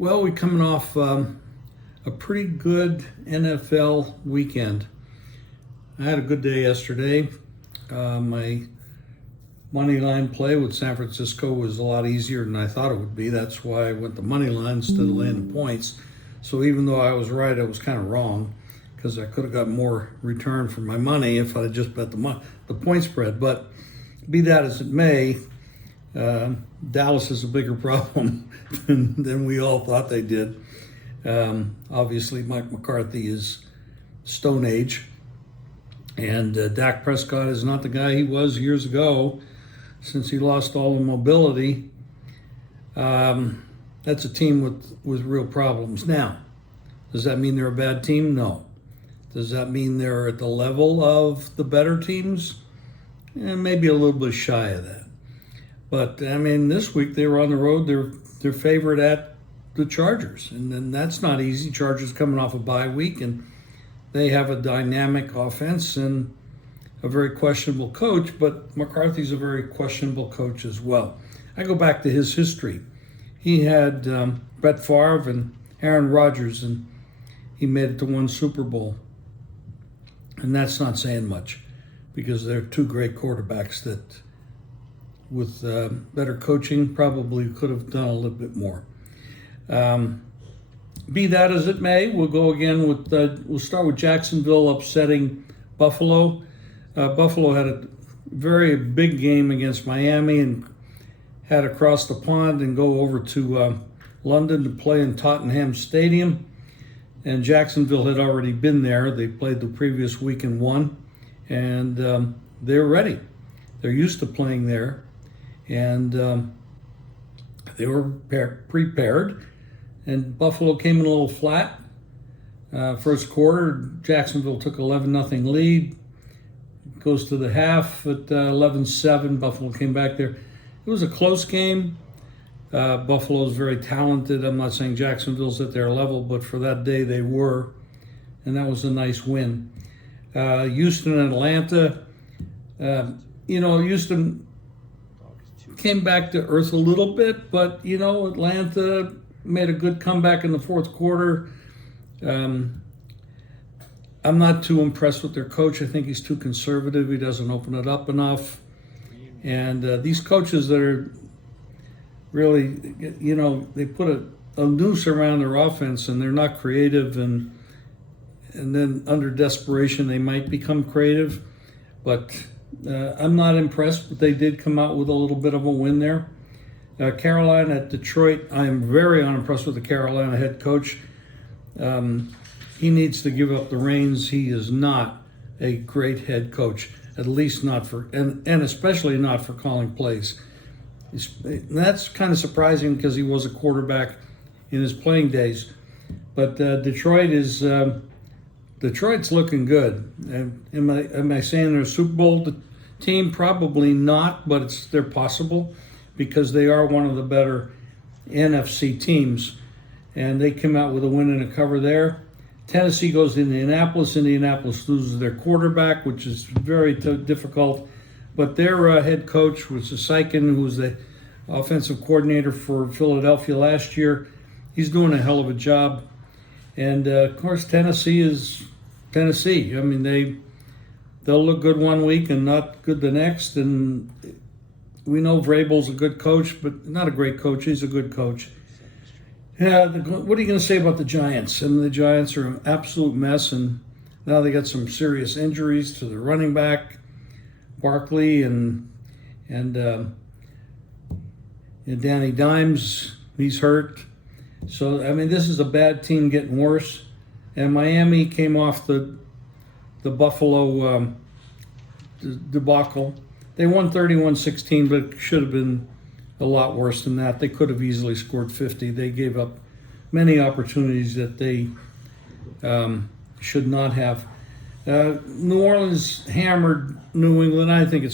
Well, we're coming off a pretty good NFL weekend. I had a good day yesterday. My money line play with San Francisco was a lot easier than I thought it would be. That's why I went the money line instead of laying the points. So even though I was right, I was kind of wrong because I could have got more return for my money if I had just bet the point spread. But be that as it may, Dallas is a bigger problem than we all thought they did. Obviously, Mike McCarthy is Stone Age, and Dak Prescott is not the guy he was years ago since he lost all the mobility. That's a team with real problems. Now, does that mean they're a bad team? No. Does that mean they're at the level of the better teams? Maybe a little bit shy of that. But, I mean, this week they were on the road. They're favored at the Chargers. And then that's not easy. Chargers coming off a bye week, and they have a dynamic offense and a very questionable coach, but McCarthy's a very questionable coach as well. I go back to his history. He had Brett Favre and Aaron Rodgers, and he made it to one Super Bowl. And that's not saying much because they're two great quarterbacks that with better coaching, probably could have done a little bit more. Be that as it may, we'll go again with, we'll start with Jacksonville upsetting Buffalo. Buffalo had a very big game against Miami and had to cross the pond and go over to London to play in Tottenham Stadium. And Jacksonville had already been there. They played the previous week and won, and they're ready. They're used to playing there. And they were prepared, and Buffalo came in a little flat. First quarter, Jacksonville took 11-0 lead. Goes to the half at 11-7. Buffalo came back there. It was a close game. Buffalo's very talented. I'm not saying Jacksonville's at their level, but for that day they were, and that was a nice win. Houston and Atlanta. Houston came back to earth a little bit, but, Atlanta made a good comeback in the fourth quarter. I'm not too impressed with their coach. I think he's too conservative. He doesn't open it up enough. And these coaches that are really, they put a noose around their offense and they're not creative, and then under desperation they might become creative. But I'm not impressed, but they did come out with a little bit of a win there. Carolina at Detroit, I am very unimpressed with the Carolina head coach. He needs to give up the reins. He is not a great head coach, at least not for, and especially not for calling plays. That's kind of surprising because he was a quarterback in his playing days. But Detroit's looking good. Am I saying they're a Super Bowl team? Probably not, but they're possible because they are one of the better NFC teams. And they come out with a win and a cover there. Tennessee goes to Indianapolis. Indianapolis loses their quarterback, which is very difficult. But their head coach was Sykin, who was the offensive coordinator for Philadelphia last year. He's doing a hell of a job. And, of course, Tennessee is Tennessee. I mean, they'll look good one week and not good the next. And we know Vrabel's a good coach, but not a great coach. He's a good coach. Yeah, what are you going to say about the Giants? I mean, the Giants are an absolute mess, and now they got some serious injuries to the running back, Barkley, and Danny Dimes. He's hurt. So, I mean, this is a bad team getting worse. And Miami came off the Buffalo debacle. They won 31-16, but it should have been a lot worse than that. They could have easily scored 50. They gave up many opportunities that they should not have. New Orleans hammered New England. I think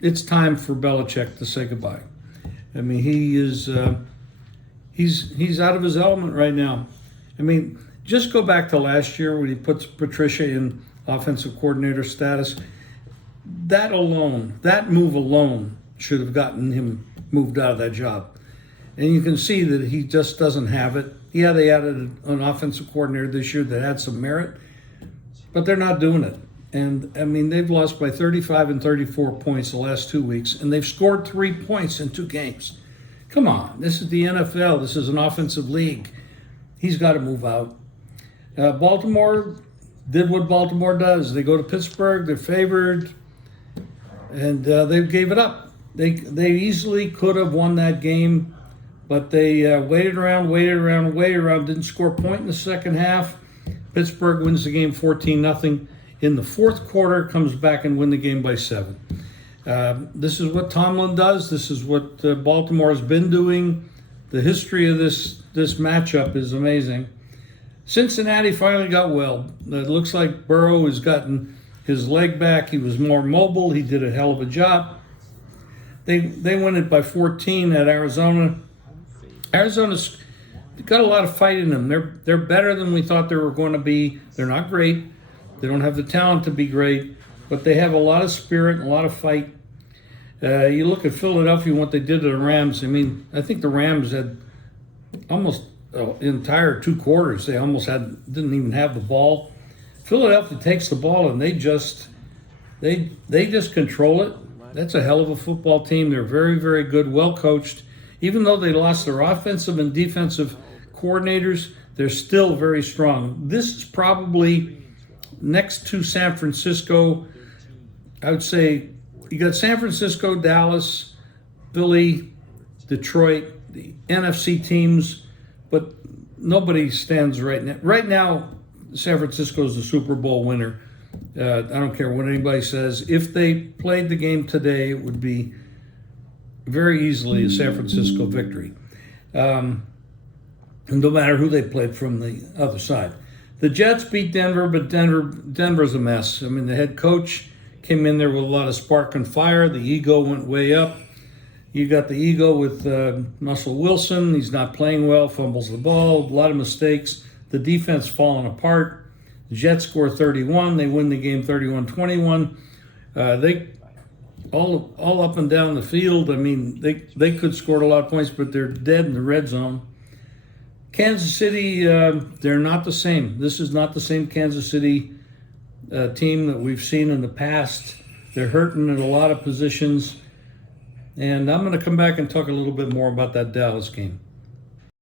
it's time for Belichick to say goodbye. I mean, he's out of his element right now. I mean, just go back to last year when he puts Patricia in offensive coordinator status. That move alone should have gotten him moved out of that job. And you can see that he just doesn't have it. Yeah, they added an offensive coordinator this year that had some merit, but they're not doing it. And, I mean, they've lost by 35 and 34 points the last 2 weeks, and they've scored 3 points in 2 games. Come on, this is the NFL. This is an offensive league. He's got to move out. Baltimore did what Baltimore does. They go to Pittsburgh, they're favored, and they gave it up. They easily could have won that game, but they waited around, didn't score a point in the second half. Pittsburgh wins the game 14-0. In the fourth quarter, comes back and win the game by 7. This is what Tomlin does. This is what Baltimore has been doing. The history of this matchup is amazing. Cincinnati finally got well. It looks like Burrow has gotten his leg back. He was more mobile. He did a hell of a job. They win it by 14 at Arizona. Arizona's got a lot of fight in them. They're better than we thought they were going to be. They're not great. They don't have the talent to be great, but they have a lot of spirit and a lot of fight. You look at Philadelphia and what they did to the Rams. I mean, I think the Rams had almost the entire 2 quarters. They almost didn't even have the ball. Philadelphia takes the ball and they just control it. That's a hell of a football team. They're very, very good, well coached. Even though they lost their offensive and defensive coordinators, they're still very strong. This is probably next to San Francisco. I would say you got San Francisco, Dallas, Philly, Detroit, the NFC teams, but nobody stands right now. Right now, San Francisco is the Super Bowl winner. I don't care what anybody says. If they played the game today, it would be very easily a San Francisco victory. And no matter who they played from the other side. The Jets beat Denver, but Denver's a mess. I mean, the head coach came in there with a lot of spark and fire. The ego went way up. You got the ego with Russell Wilson. He's not playing well, fumbles the ball, a lot of mistakes. The defense falling apart. The Jets score 31. They win the game 31-21. They all up and down the field. I mean, they could score a lot of points, but they're dead in the red zone. Kansas City, they're not the same. This is not the same Kansas City team that we've seen in the past. They're hurting in a lot of positions. And I'm going to come back and talk a little bit more about that Dallas game.